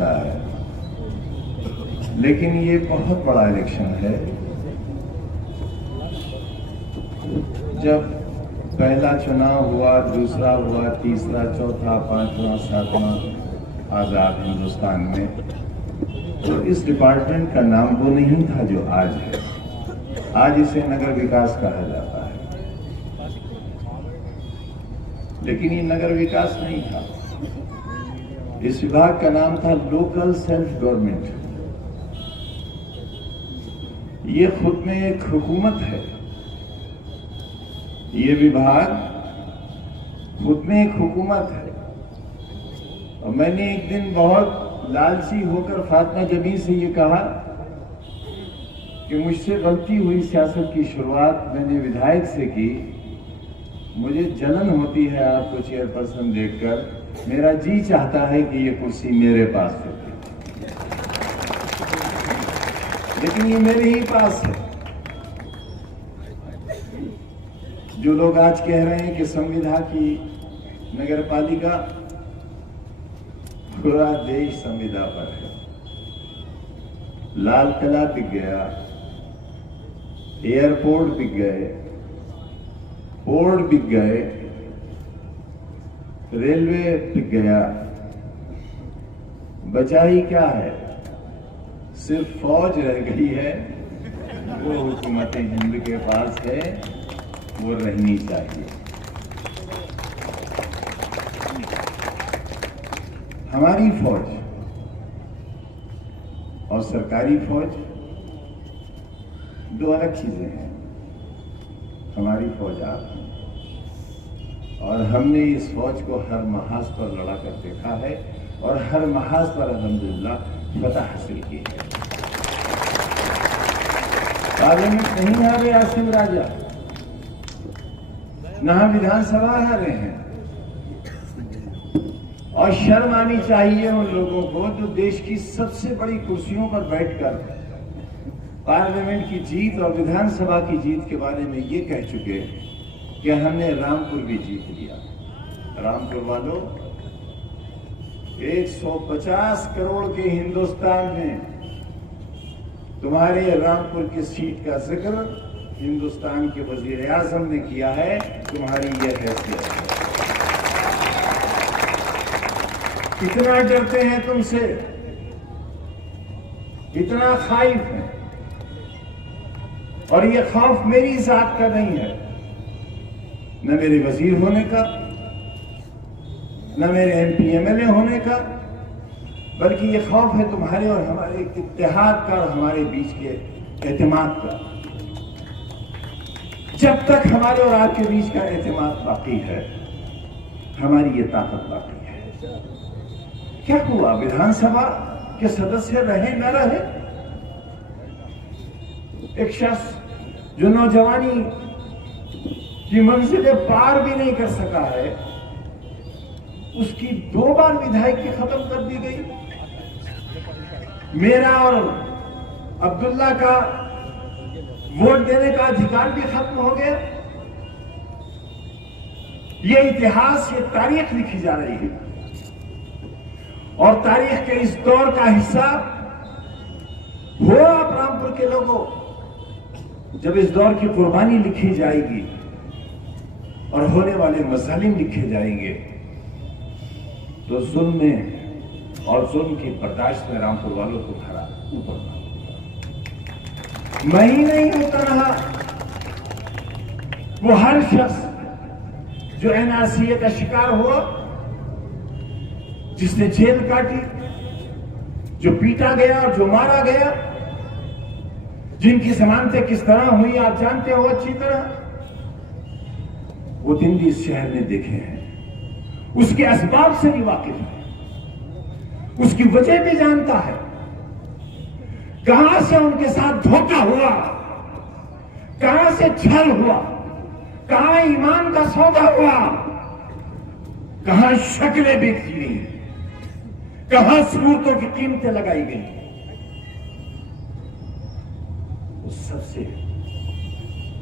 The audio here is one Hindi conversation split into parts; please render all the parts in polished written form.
जाता है, लेकिन ये बहुत बड़ा इलेक्शन है। जब पहला चुनाव हुआ, दूसरा हुआ, तीसरा, चौथा, पांचवा, सातवां आजाद हिंदुस्तान में, तो इस डिपार्टमेंट का नाम वो नहीं था जो आज है। आज इसे नगर विकास कहा जाता है, लेकिन ये नगर विकास नहीं था। इस विभाग का नाम था लोकल सेल्फ गवर्नमेंट। ये खुद में एक हुकूमत है। ये विभाग खुद में एक हुकूमत है। और मैंने एक दिन बहुत लालची होकर फातिमा जबी से ये कहा कि मुझसे गलती हुई, सियासत की शुरुआत मैंने विधायक से की, मुझे जलन होती है आपको चेयरपर्सन देखकर, मेरा जी चाहता है कि ये कुर्सी मेरे पास होती, लेकिन ये मेरे ही पास है। जो लोग आज कह रहे हैं कि संविदा की नगरपालिका, पूरा देश संविदा पर है। लाल किला बिक गया, एयरपोर्ट बिक गए, पोर्ट बिक गए, रेलवे बिक गया, बचा ही क्या है? सिर्फ फौज रह गई है। वो हुकूमत हिंद के पास है, वो रहनी चाहिए। हमारी फौज और सरकारी फौज दो अलग चीजें हैं। हमारी फौज आप हैं, और हमने इस फौज को हर महाज पर लड़ा कर देखा है, और हर महाज पर अल्हम्दुलिल्लाह फतह हासिल की है। पार्लियामेंट नहीं हारे आसिम राजा, न विधानसभा हारे हैं। और शर्म आनी चाहिए उन लोगों को जो देश की सबसे बड़ी कुर्सियों पर बैठकर पार्लियामेंट की जीत और विधानसभा की जीत के बारे में ये कह चुके कि हमने रामपुर भी जीत लिया। रामपुर वालों, 150 करोड़ के हिंदुस्तान में तुम्हारे रामपुर की सीट का जिक्र हिंदुस्तान के वजीर आजम ने किया है। तुम्हारी यह हैसियत है। इतना डरते हैं तुमसे, इतना खाइफ है। और ये खौफ मेरी जात का नहीं है, न मेरे वजीर होने का, न मेरे MP MLA होने का, बल्कि ये खौफ है तुम्हारे और हमारे इत्तेहाद का और हमारे बीच के एतमाद का। जब तक हमारे और आपके बीच का एतमाद बाकी है, हमारी ये ताकत बाकी है। क्या हुआ? विधानसभा के सदस्य रहे न रहे, एक शख्स जो नौजवानी की मंजिलें पार भी नहीं कर सका है, उसकी 2 बार विधायकी खत्म कर दी गई। मेरा और अब्दुल्ला का वोट देने का अधिकार भी खत्म हो गया। ये इतिहास, ये तारीख लिखी जा रही है, और तारीख के इस दौर का हिस्सा हो आप रामपुर के लोगों। जब इस दौर की कुर्बानी लिखी जाएगी और होने वाले मजालिम लिखे जाएंगे, तो जुल्म में और जुल्म की बर्दाश्त में रामपुर वालों को खड़ा ऊपर मैं ही नहीं होता रहा। वो हर शख्स जो NRCA का शिकार हुआ, जिसने जेल काटी, जो पीटा गया और जो मारा गया, जिनकी जमानतें किस तरह हुई आप जानते हो अच्छी तरह। वो दिन भी इस शहर ने देखे हैं, उसके असबाब से भी वाकिफ है, उसकी वजह भी जानता है। कहां से उनके साथ धोखा हुआ, कहां से छल हुआ, कहां ईमान का सौदा हुआ, कहां शक्लें बेची गई, कहां सूरतों की कीमतें लगाई गई। उस सबसे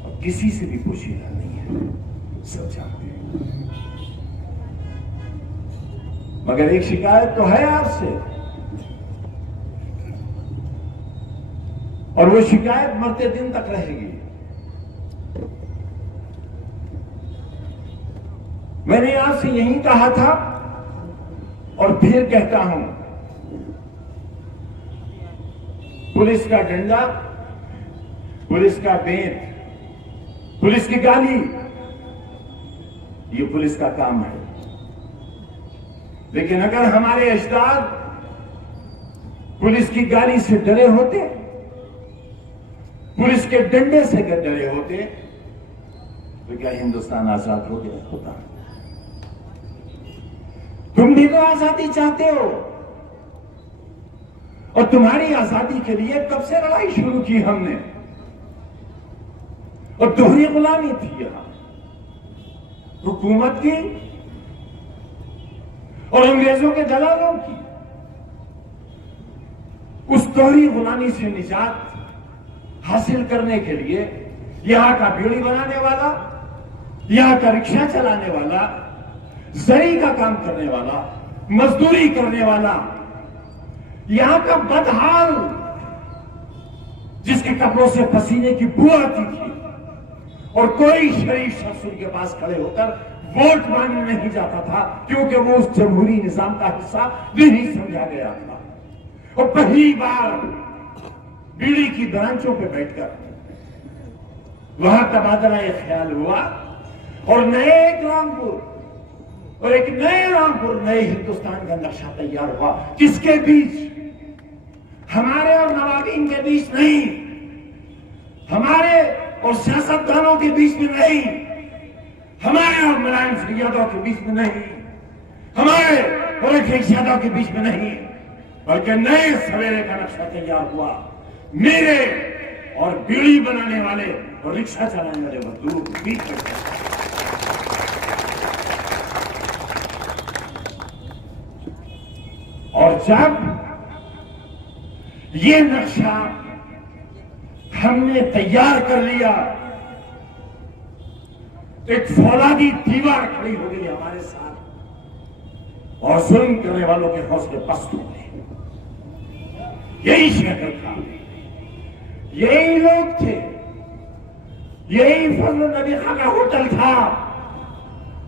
और किसी से भी पोशीदा नहीं है, सब जानते हैं। मगर एक शिकायत तो है आपसे और वो शिकायत मरते दिन तक रहेगी। मैंने आपसे यही कहा था और फिर कहता हूं, पुलिस का डंडा, पुलिस का बेंत, पुलिस की गाली, ये पुलिस का काम है। लेकिन अगर हमारे अजदाद पुलिस की गाली से डरे होते, पुलिस के डंडे से डरे होते, तो क्या हिंदुस्तान आजाद हो गया होता? तुम भी तो आजादी चाहते हो, और तुम्हारी आजादी के लिए कब से लड़ाई शुरू की हमने, और दोहरी गुलामी थी यहां हुकूमत की और अंग्रेजों के दलालों की। उस दोहरी गुलामी से निजात हासिल करने के लिए यहां का बीड़ी बनाने वाला, यहां का रिक्शा चलाने वाला, जरी का काम करने वाला, मजदूरी करने वाला, यहां का बदहाल जिसके कपड़ों से पसीने की बू आती थी और कोई शरीफ शख्स उनके पास खड़े होकर वोट मांगने नहीं जाता था, क्योंकि वो उस जमहूरी निजाम का हिस्सा नहीं समझा गया था। और पहली बार बीड़ी की ब्रांचों पे बैठकर वहां तबादला ख्याल हुआ और नए एक रामपुर और एक नए रामपुर, नए हिंदुस्तान का नक्शा तैयार हुआ। किसके बीच? हमारे और नवाबीन के बीच नहीं, हमारे और सियासतदानों के बीच में नहीं, हमारे और मुलायम सिंह यादव के बीच में नहीं, हमारे और अखिलेश यादव के बीच में नहीं, बल्कि नए सवेरे का नक्शा तैयार हुआ मेरे और बीड़ी बनाने वाले और रिक्शा चलाने वाले मजदूरों के बीच में। और जब ये नक्शा हमने तैयार कर लिया, एक फौलादी दीवार खड़ी हो गई हमारे साथ और जुल्म करने वालों के हौसले पस्त हो गए। यही शहर था, यही लोग थे, यही फजल नबी खां का होटल था,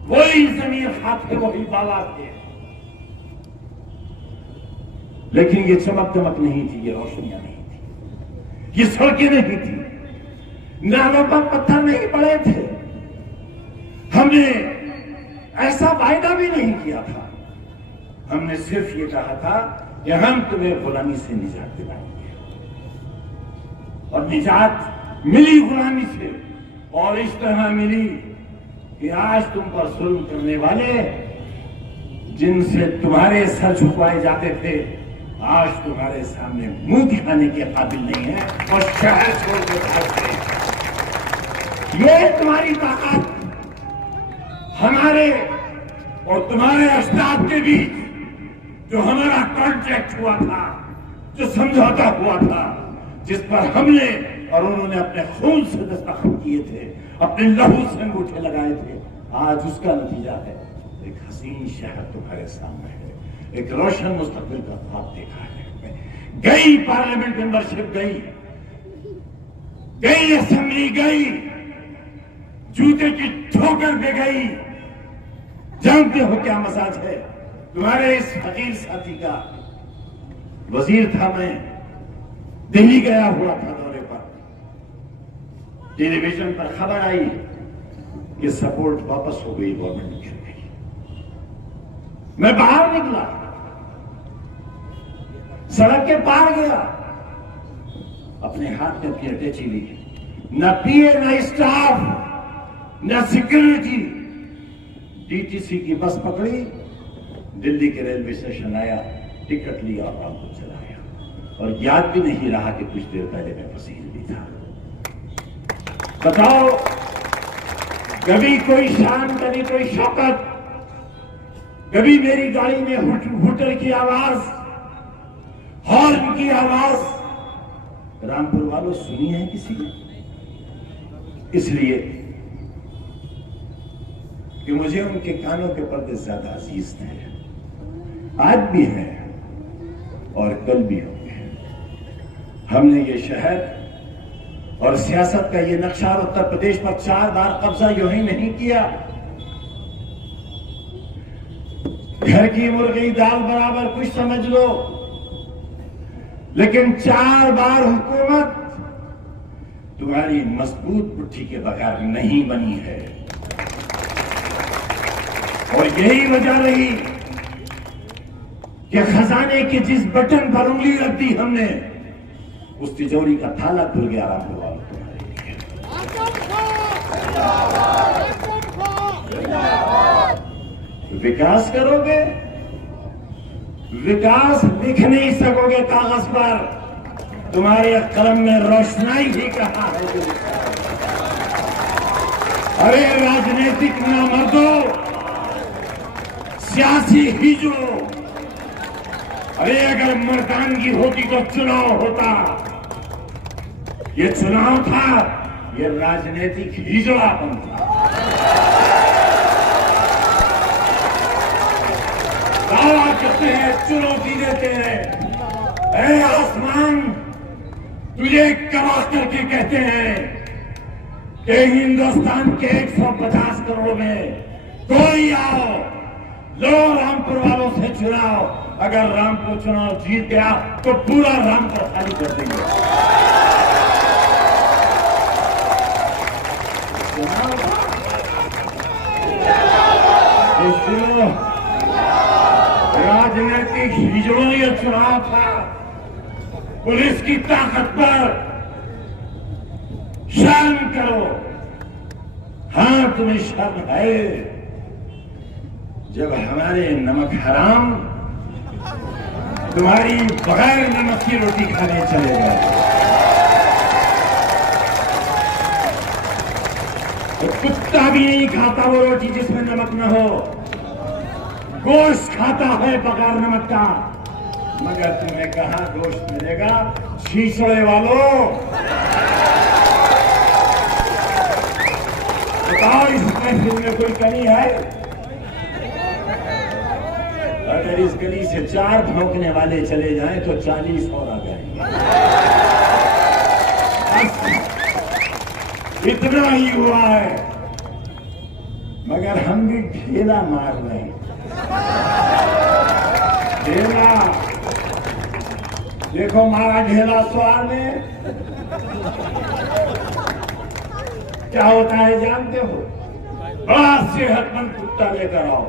वही जमीर खां थे, वही बाला थे। लेकिन ये चमक दमक नहीं थी, ये रोशनियां नहीं थी, ये सड़कें नहीं थी, नालों पर पत्थर नहीं पड़े थे। हमने ऐसा वायदा भी नहीं किया था, हमने सिर्फ ये कहा था कि हम तुम्हें गुलामी से निजात दिलाएंगे। और निजात मिली गुलामी से, और इस तरह मिली कि आज तुम पर जुल्म करने वाले, जिनसे तुम्हारे सर झुकवाए जाते थे, आज तुम्हारे सामने मुंह दिखाने के काबिल नहीं है और शहर छोड़ के भाग गए। ये तुम्हारी ताकत हमारे और तुम्हारे अजदाद के बीच जो हमारा कॉन्ट्रैक्ट हुआ था, जो समझौता हुआ था, जिस पर हमने और उन्होंने अपने खून से दस्तखत किए थे, अपने लहू से अंगूठे लगाए थे, आज उसका नतीजा है एक हसीन शहर तुम्हारे सामने है, एक रोशन मुस्तकबिल का ख्वाब देखा है। गई पार्लियामेंट मेंबरशिप, गई असेंबली, गई जूते की ठोकर दे गई। जानते हो क्या मजाज है तुम्हारे इस फकीर साथी का? वजीर था मैं, दिल्ली गया हुआ था दौरे पर, टेलीविजन पर खबर आई कि सपोर्ट वापस हो गई, गवर्नमेंट गिर गई। मैं बाहर निकला, सड़क के पार गया, अपने हाथ में अपनी अटैची ली, न पीए न स्टाफ न सिक्योरिटी, डीटीसी की बस पकड़ी, दिल्ली के रेलवे स्टेशन आया, टिकट लिया और रामपुर चला गया। और याद भी नहीं रहा कि कुछ देर पहले मैं वजीर भी था। बताओ, कभी कोई शान, कभी कोई शौकत, कभी मेरी गाड़ी में हुटर की आवाज, हॉर्न की आवाज रामपुर वालों सुनी है किसी ने? इसलिए कि मुझे उनके कानों के पर्दे ज्यादा अजीज थे, आज भी हैं और कल भी होंगे। हमने ये शहर और सियासत का ये नक्शा उत्तर प्रदेश पर 4 बार कब्जा यूं ही नहीं किया। घर की मुर्गी दाल बराबर कुछ समझ लो, लेकिन 4 बार हुकूमत तुम्हारी मजबूत पुट्ठी के बगैर नहीं बनी है। और यही वजह रही कि खजाने के जिस बटन पर उंगली रख दी हमने, उस तिजोरी का ताला खुल गया रामपुर वालों तुम्हारे। विकास करोगे, विकास लिख नहीं सकोगे कागज पर, तुम्हारे कलम में रोशनाई भी कहां है। अरे राजनीतिक नामर्दों, सियासी हिजड़ों, अरे अगर मर्दानगी होती तो चुनाव होता। ये चुनाव था, ये राजनीतिक हिजड़ापन था। दावा करते हैं, चुनौती देते हैं, ऐ आसमान तुझे कमा करके कहते हैं कि हिंदुस्तान के 150 करोड़ में कोई आओ, लो रामपुर वालों से चुनाव। अगर रामपुर चुनाव जीत गया तो पूरा रामपुर खाली कर देंगे। राजनीतिक हिजड़ों ये चुनाव था। पुलिस की ताकत पर शर्म करो। हाँ, तुम्हें शर्म है जब हमारे नमक हराम तुम्हारी बगैर नमक की रोटी खाने चले गए। तो कुत्ता भी नहीं खाता वो रोटी जिसमें नमक न हो। गोश्त खाता है बगैर नमक का, मगर तुम्हें कहां गोश्त मिलेगा छीछड़े वालों। बताओ, इस महफिल में कोई कमी है? अगर इस गली से 4 भौंकने वाले चले जाएं तो 40 और आ जाएंगे। इतना ही हुआ है, मगर हम भी ढेला मार रहे हैं। ढेला देखो, मारा ढेला स्वार में क्या होता है जानते हो? बड़ा सेहतमंद कुत्ता लेकर आओ,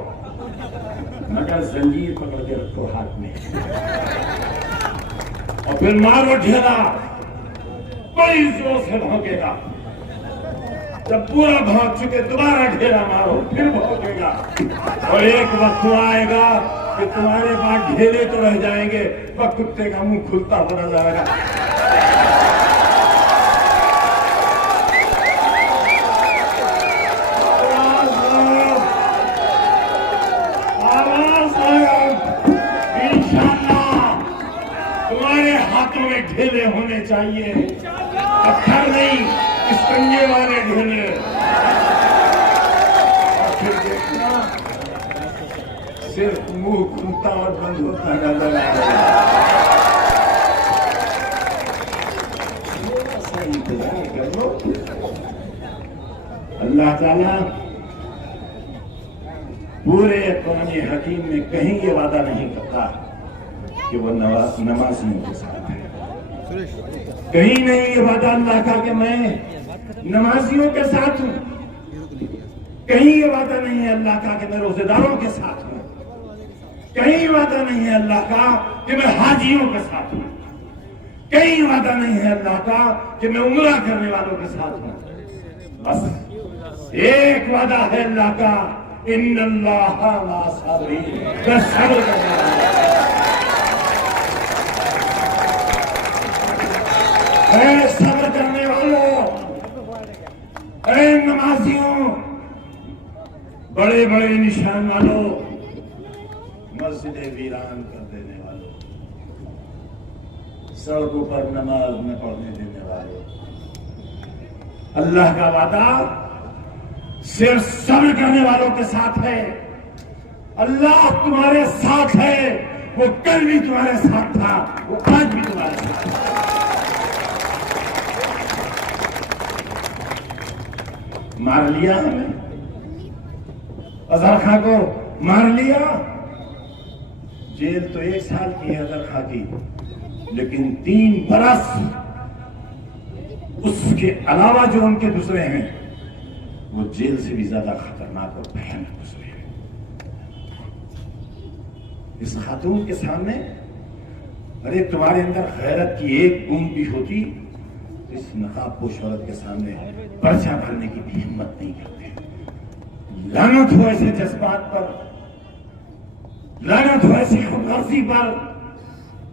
मगर जंजीर पकड़ के रखो हाथ में, और फिर मारो ढेला, बड़ी जोर से भौंकेगा। जब पूरा भौंक चुके दोबारा ढेला मारो, फिर भौंकेगा। और एक वक्त आएगा कि तुम्हारे पास ढेले तो रह जाएंगे, वह कुत्ते का मुंह खुलता हुआ नजर आएगा। ढेले होने चाहिए, पत्थर नहीं, इसकंजे वाले ढेले। और फिर देखना, सिर्फ मुंह खुलता और बंद होता नजर आएगा। इंतजार कर लो। अल्लाह ताला पूरे कुरान हकीम में कहीं ये वादा नहीं करता कि वो नमाजियों के साथ है। कहीं नहीं ये वादा अल्लाह का कि मैं नमाजियों के साथ हूं। कहीं ये वादा नहीं है अल्लाह का कि मैं रोजेदारों के साथ हूं। कहीं वादा नहीं है अल्लाह का कि मैं हाजियों के साथ हूं। कहीं वादा नहीं है अल्लाह का कि मैं उम्रा करने वालों के साथ हूं। बस एक वादा है अल्लाह का, इन्नल्लाह मा साबिरीन, मैं सब्र करने वाला। ऐ सब्र करने वालों, ऐ नमाजियों, बड़े बड़े निशान वालों, मस्जिदें वीरान कर देने वालों, सड़कों पर नमाज न पढ़ने देने वालों, अल्लाह का वादा सिर्फ सब्र करने वालों के साथ है। अल्लाह तुम्हारे साथ है, वो कल भी तुम्हारे साथ था, वो आज भी तुम्हारे साथ है। मार लिया हमें, अजहर खां को मार लिया। जेल तो 1 साल की है अजहर खां की, लेकिन 3 बरस उसके अलावा जो उनके दूसरे हैं वो जेल से भी ज्यादा खतरनाक और भयानक दूसरे हैं। इस खातून के सामने, अरे तुम्हारे अंदर गैरत की एक बूंद भी होती तो इस नकाबपोश औरत के सामने पर्चा भरने की भी हिम्मत नहीं करते। लानत हो ऐसे जज्बात पर, लानत हो ऐसी खुदगर्जी पर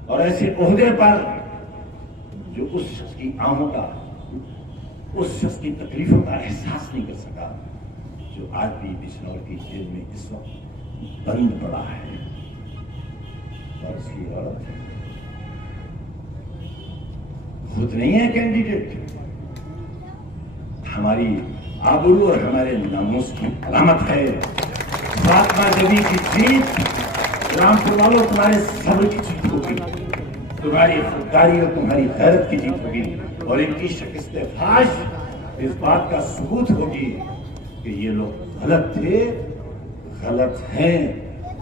और ऐसे ओहदे पर जो उस शख्स की आहों का, उस शख्स की तकलीफों का एहसास नहीं कर सका, जो आज भी बिजनौर की जेल में इस वक्त बंद पड़ा है। और उसकी औरत खुद नहीं है कैंडिडेट, हमारी आबरू और हमारे नामूस की अलामत है। फातिमा जबी की जीत, रामपुर वालों तुम्हारे सब्र की जीत होगी, तुम्हारी खुददारी और तुम्हारी गैरत की जीत होगी, और इनकी शिकस्त-ए-फाश इस बात का सबूत होगी कि ये लोग गलत थे, गलत हैं,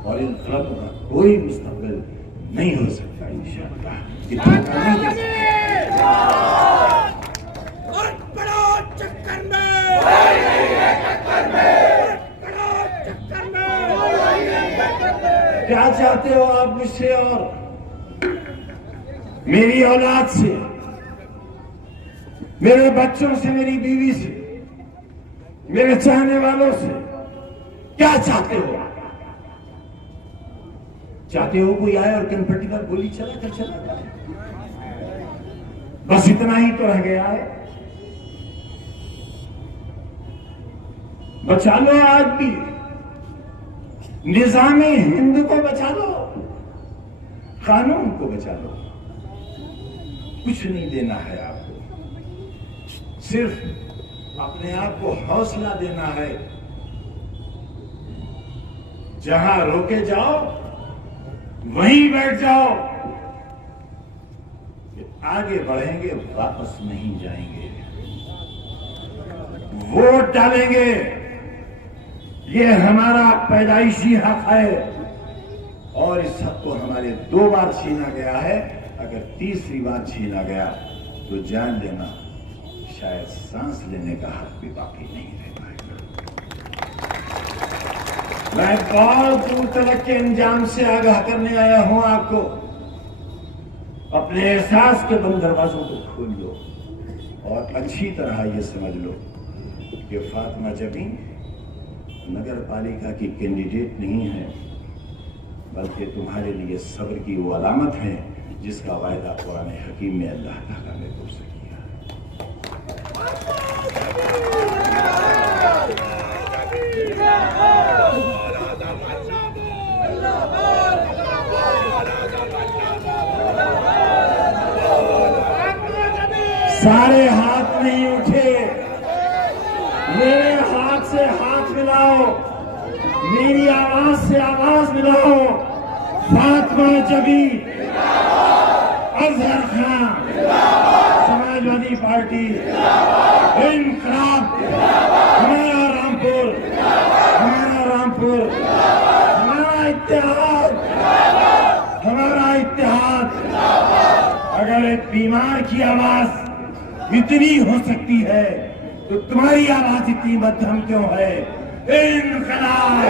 और इन गलतों का कोई मुस्तकबिल नहीं हो सकता इंशाअल्लाह। क्या चाहते हो आप मुझसे और मेरी औलाद से, मेरे बच्चों से, मेरी बीवी से, मेरे चाहने वालों से? क्या चाहते हो? चाहते हो कोई आए और कनपट्टी पर गोली चला कर चला जाए? बस इतना ही तो रह गया है। बचा लो आज भी, निजामे हिंद को बचा लो, कानून को बचा लो। कुछ नहीं देना है आपको, सिर्फ अपने आप को हौसला देना है। जहां रोके जाओ वहीं बैठ जाओ, आगे बढ़ेंगे, वापस नहीं जाएंगे। वोट डालेंगे, ये हमारा पैदाइशी हक है, और इस हक को हमारे 2 बार छीना गया है। अगर तीसरी बार छीना गया तो जान लेना, शायद सांस लेने का हक भी बाकी नहीं रह पाएगा। मैं बहुत दूर तक के अंजाम से आगाह करने आया हूं आपको। अपने एहसास के बंद दरवाजों को खोल लो और अच्छी तरह ये समझ लो कि फातिमा जबी नगर पालिका की कैंडिडेट नहीं है, बल्कि तुम्हारे लिए सब्र की वो अलामत है जिसका वायदा कुरान हकीम में अल्लाह ताला ने तुमसे किया सारे हाथ नहीं उठे, मेरे हाथ से हाथ मिलाओ, मेरी आवाज से आवाज मिलाओ। फातिमा जबी, अजहर खां, समाजवादी पार्टी, इंकलाब, हमारा रामपुर, हमारा रामपुर, हमारा इत्तेहाद, हमारा इत्तेहाद। अगर एक बीमार की आवाज इतनी हो सकती है तो तुम्हारी आवाज इतनी मध्यम क्यों है? इंकलाब।